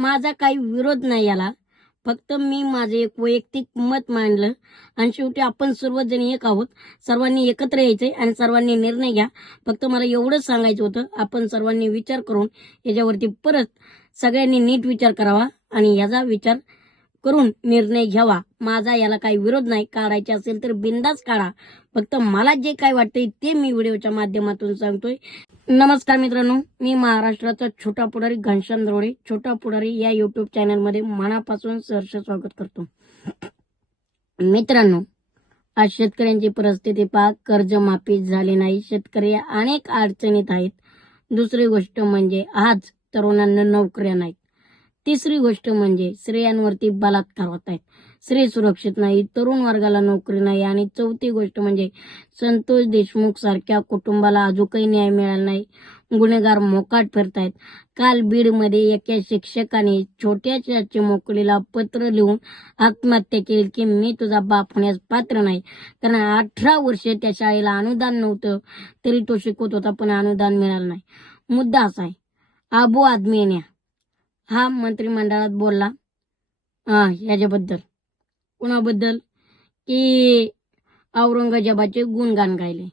माझा काही विरोध नाही याला. फक्त मी माझे एक वैयक्तिक मत मांडलं. आणि शेवटी आपण सर्वजण एक आहोत. सर्वांनी एकत्र यायचंय आणि सर्वांनी निर्णय घ्या. फक्त मला एवढंच सांगायचं होतं. आपण सर्वांनी विचार करून याच्यावरती परत सगळ्यांनी नीट विचार करावा. आणि याचा विचार करून निर्णय घ्यावा. माझा याला काही विरोध नाही. काढायचे असेल तर बिंदास काढा. फक्त मला जे काय वाटतंय ते मी व्हिडिओच्या माध्यमातून सांगतोय. नमस्कार मित्रांनो. मी महाराष्ट्राचा छोटा पुढारी घनश्याम रोडे छोटा पुढारी या युट्यूब चॅनलमध्ये मनापासून सहर्ष स्वागत करतो. मित्रांनो आज शेतकऱ्यांची परिस्थिती पहा. कर्जमाफी झाली नाही. शेतकरी अनेक अडचणीत आहेत. दुसरी गोष्ट म्हणजे आज तरुणांना नोकऱ्या नाहीत. तिसरी गोष्ट म्हणजे स्त्रियांवरती बलात्कार होत आहेत. स्त्री सुरक्षित नाही तरुण वर्गाला नोकरी नाही आणि चौथी गोष्ट म्हणजे संतोष देशमुख सारख्या कुटुंबाला अजूनही न्याय मिळाला नाही. गुन्हेगार मोकाट फिरतायत. काल बीडमध्ये एका शिक्षकाने छोट्याच्या चिमुकलीला पत्र लिहून आत्महत्या केली की मी तुझा बाप होण्यास पात्र नाही. कारण अठरा वर्षे त्या शाळेला अनुदान नव्हतं तरी तो शिकवत होता पण अनुदान मिळालं नाही. मुद्दा असा आहे. आबू आदमी हा मंत्रिमंडळात बोलला. ह्याच्याबद्दल कुणाबद्दल? की औरंगजेबाचे गुणगान गायले.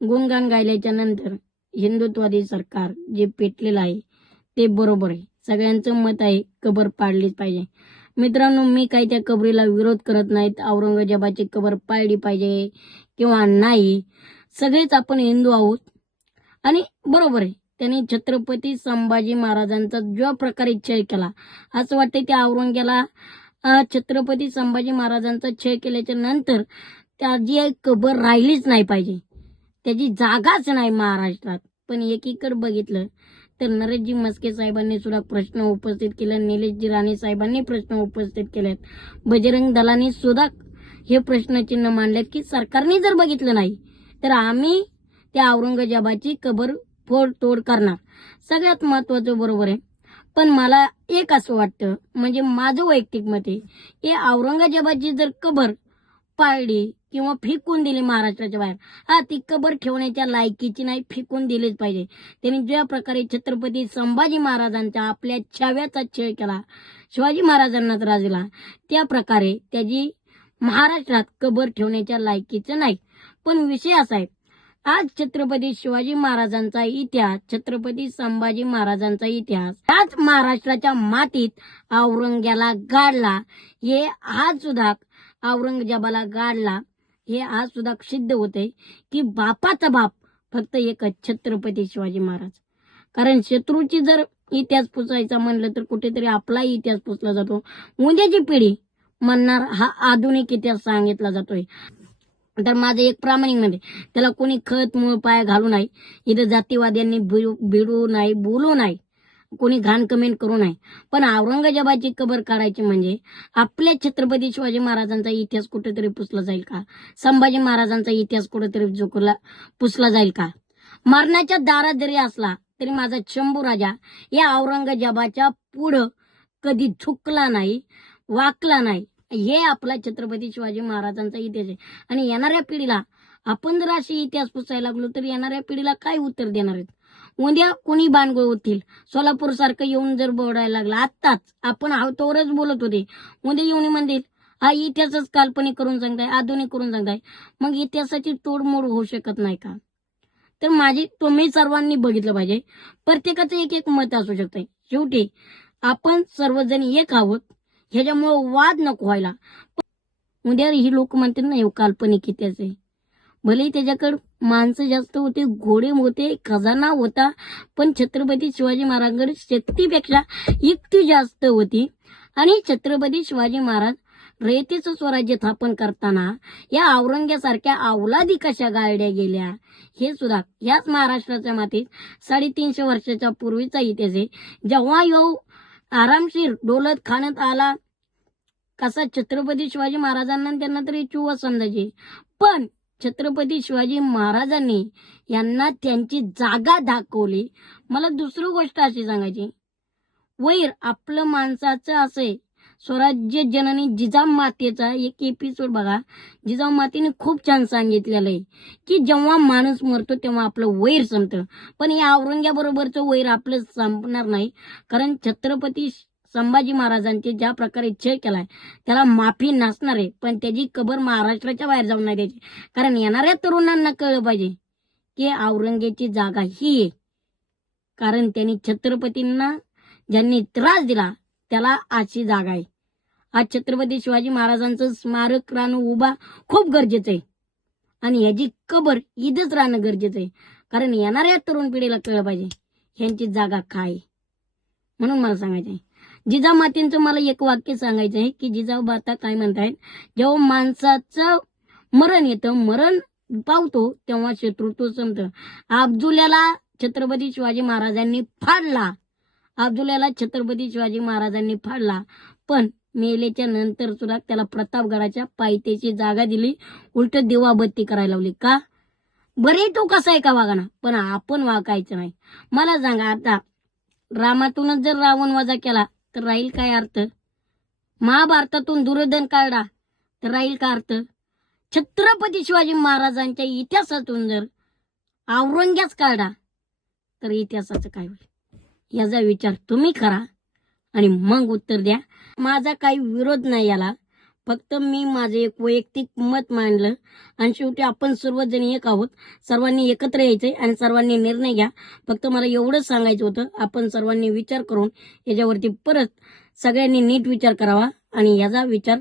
गुणगान गायल्याच्या नंतर हिंदुत्वादी सरकार जे पेटलेलं आहे ते बरोबर आहे. सगळ्यांचं मत आहे कबर पाडलीच पाहिजे. मित्रांनो मी काही त्या कबरीला विरोध करत नाहीत. औरंगजेबाची कबर पाळली पाहिजे किंवा नाही सगळेच आपण हिंदू आहोत. आणि बरोबर आहे. त्यांनी छत्रपती संभाजी महाराजांचा ज्या प्रकारे छय केला. असं वाटतं त्या औरंग्याला छत्रपती संभाजी महाराजांचा छय केल्याच्यानंतर त्याची एक कबर राहिलीच नाही पाहिजे. त्याची जागाच नाही महाराष्ट्रात. पण एकीकडे बघितलं तर नरेशजी मस्के साहेबांनी सुद्धा प्रश्न उपस्थित केले निलेशजी राणे साहेबांनी प्रश्न उपस्थित केलेत. बजरंग दलांनी सुद्धा हे प्रश्नचिन्ह मांडलेत की सरकारने जर बघितलं नाही तर आम्ही त्या औरंगजेबाची कबर फोड तोड करणार. सगळ्यात महत्वाचं बरोबर आहे. पण मला एक असं वाटतं म्हणजे माझं वैयक्तिक मत आहे की औरंगजेबाची जर कबर पाळली किंवा फेकून दिली महाराष्ट्राच्या बाहेर हा ती कबर ठेवण्याच्या लायकीची नाही फेकून दिलीच पाहिजे. त्यांनी ज्या प्रकारे छत्रपती संभाजी महाराजांचा आपल्या छाव्याचा छळ केला शिवाजी महाराजांना त्रास दिला त्या प्रकारे त्याची महाराष्ट्रात कबर ठेवण्याच्या लायकीचं नाही. पण विषय असा आहे आज छत्रपती शिवाजी महाराजांचा इतिहास छत्रपती संभाजी महाराजांचा इतिहास आज महाराष्ट्राच्या मातीत औरंग्याला गाडला. हे आज सुद्धा औरंगजेबाला गाडला. हे आज सुद्धा सिद्ध होते की बापाचा बाप फक्त एकच छत्रपती शिवाजी महाराज. कारण शत्रूची जर इतिहास पुसायचा म्हणलं तर कुठेतरी आपलाही इतिहास पुसला जातो. उद्याची पिढी म्हणणार हा आधुनिक इतिहास सांगितला जातोय. तर माझं एक प्रामाणिक म्हणजे त्याला कोणी खत मूळ पाय घालू नाही. इथं जातीवाद्यांनी भिडू नाही बोलू नाही. कोणी घाण कमेंट करू नाही. पण औरंगजेबाची कबर काढायची म्हणजे आपल्या छत्रपती शिवाजी महाराजांचा इतिहास कुठेतरी पुसला जाईल का? संभाजी महाराजांचा इतिहास कुठेतरी झुकला पुसला जाईल का? मरणाच्या दारात जरी असला तरी माझा शंभू राजा या औरंगजेबाच्या पुढं कधी झुकला नाही वाकला नाही. हे आपला छत्रपती शिवाजी महाराजांचा इतिहास आहे. आणि येणाऱ्या पिढीला आपण जर असे इतिहास पुसायला लागलो तर येणाऱ्या पिढीला काय उत्तर देणार आहेत? उद्या कोणी बाणगोळ होतील सोलापूर सारखं येऊन जर बोलायला लागला आत्ताच आपण तोवरच बोलत होते. उद्या येऊन म्हणतील हा इतिहासच काल्पनिक करून सांगताय आधुनिक करून सांगताय. मग इतिहासाची तोडमोड होऊ शकत नाही का? तर माझी तुम्ही सर्वांनी बघितलं पाहिजे. प्रत्येकाचं एक एक मत असू शकतंय. शेवटी आपण सर्वजण एक आहोत. ह्याच्यामुळं वाद नको व्हायला. उद्या ही लोक म्हणतात ना हे काल्पनिक इतिहास आहे भले त्याच्याकडे माणसं जास्त होते घोडे होते खजाना होता पण छत्रपती शिवाजी महाराजांकडे शक्तीपेक्षा युक्ती जास्त होती. आणि छत्रपती शिवाजी महाराज रयतेचं स्वराज्य स्थापन करताना या औरंग्यासारख्या अवलादी कशा गाळल्या गेल्या हे सुद्धा याच महाराष्ट्राच्या मातीत साडेतीनशे वर्षाच्या पूर्वीचा इतिहास आहे. जेव्हा यो आरामशीर डोलत खाण्यात आला कसा छत्रपती शिवाजी महाराजांना त्यांना तरी चुवा समजायची. पण छत्रपती शिवाजी महाराजांनी यांना त्यांची जागा दाखवली. मला दुसरी गोष्ट अशी सांगायची. वैर आपलं माणसाचं असे. स्वराज्य जननी जिजाऊ मातेचा एक एपिसोड बघा. जिजाऊ मातेने खूप छान सांगितलेलं आहे की जेव्हा माणूस मरतो तेव्हा आपलं वैर संपतं. पण या औरंग्याबरोबरचं वैर आपलं संपणार नाही. कारण छत्रपती संभाजी महाराजांचे ज्या प्रकारे छळ केलाय त्याला माफी नसणार आहे. पण त्याची कबर महाराष्ट्राच्या बाहेर जाऊन नाही द्यायची. कारण येणाऱ्या तरुणांना कळलं पाहिजे की औरंगेची जागा ही आहे. कारण त्यांनी छत्रपतींना ज्यांनी त्रास दिला त्याला आजची जागा आहे. आज छत्रपती शिवाजी महाराजांचं स्मारक राहणं उभा खूप गरजेचं आहे. आणि याची कबर इथंच राहणं गरजेचं आहे. कारण येणाऱ्या तरुण पिढीला कळलं पाहिजे ह्यांची जागा काय आहे. म्हणून मला सांगायचं आहे. जिजामातींचं मला एक वाक्य सांगायचं आहे की जिजाऊ आता काय म्हणतायत? जेव्हा माणसाचं मरण येतं मरण पावतो तेव्हा शत्रुत्व संपतं. अब्दुल्याला छत्रपती शिवाजी महाराजांनी फाडला. अब्दुल्याला छत्रपती शिवाजी महाराजांनी फाडला. पण मेलेच्या नंतर सुद्धा त्याला प्रतापगडाच्या पायथ्याची जागा दिली. उलट दिवाबत्ती करायला लावली. का? बरे तो कसा आहे का वागाना पण आपण वागायचं नाही. मला सांगा आता रामातूनच जर रावण वजा केला तर राहील काय अर्थ? महाभारतातून दुर्योधन काढला तर राहील का अर्थ? छत्रपती शिवाजी महाराजांच्या इतिहासातून जर औरंग्याच काढला तर इतिहासाचं काय होईल? याचा विचार तुम्ही करा आणि मग उत्तर द्या. माझा काही विरोध नाही याला. फक्त मी माझे एक वैयक्तिक मत मांडलं. आणि शेवटी आपण सर्वजण एक आहोत. सर्वांनी एकत्र यायचंय आणि सर्वांनी निर्णय घ्या. फक्त मला एवढंच सांगायचं होतं. आपण सर्वांनी विचार करून याच्यावरती परत सगळ्यांनी नीट विचार करावा. आणि याचा विचार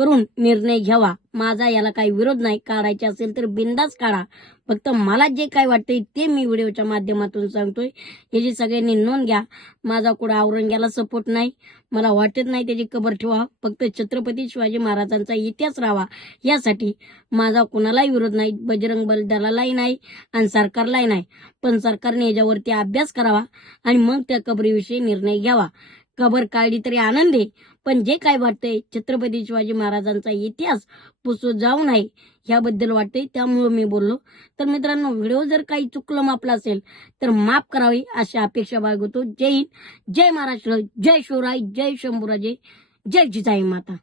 करून निर्णय घ्यावा. माझा याला काही विरोध नाही. काढायचे असेल तर बिंदास काढा. फक्त मला जे काय वाटतंय ते मी व्हिडिओच्या माध्यमातून सांगतोय. याची सगळ्यांनी नोंद घ्या. माझा कुठं औरंग्याला सपोर्ट नाही. मला वाटत नाही त्याची कबर ठेवा फक्त छत्रपती शिवाजी महाराजांचा इतिहास राहावा. यासाठी माझा कुणालाही विरोध नाही. बजरंग बल दलालाही नाही आणि सरकारलाही नाही. पण सरकारने याच्यावरती अभ्यास करावा आणि मग त्या कबरीविषयी निर्णय घ्यावा. कबर काढली तरी आनंद आहे. पण जे काय वाटतंय छत्रपती शिवाजी महाराजांचा इतिहास पुसू जाऊ नये ह्याबद्दल वाटतंय त्यामुळे मी बोललो. तर मित्रांनो व्हिडिओ जर काही चुकलं मापला असेल तर माफ करावी अशी अपेक्षा बाळगतो. जय हिंद जय महाराष्ट्र जय शिवराय जय शंभूराजे जय जिजाई माता.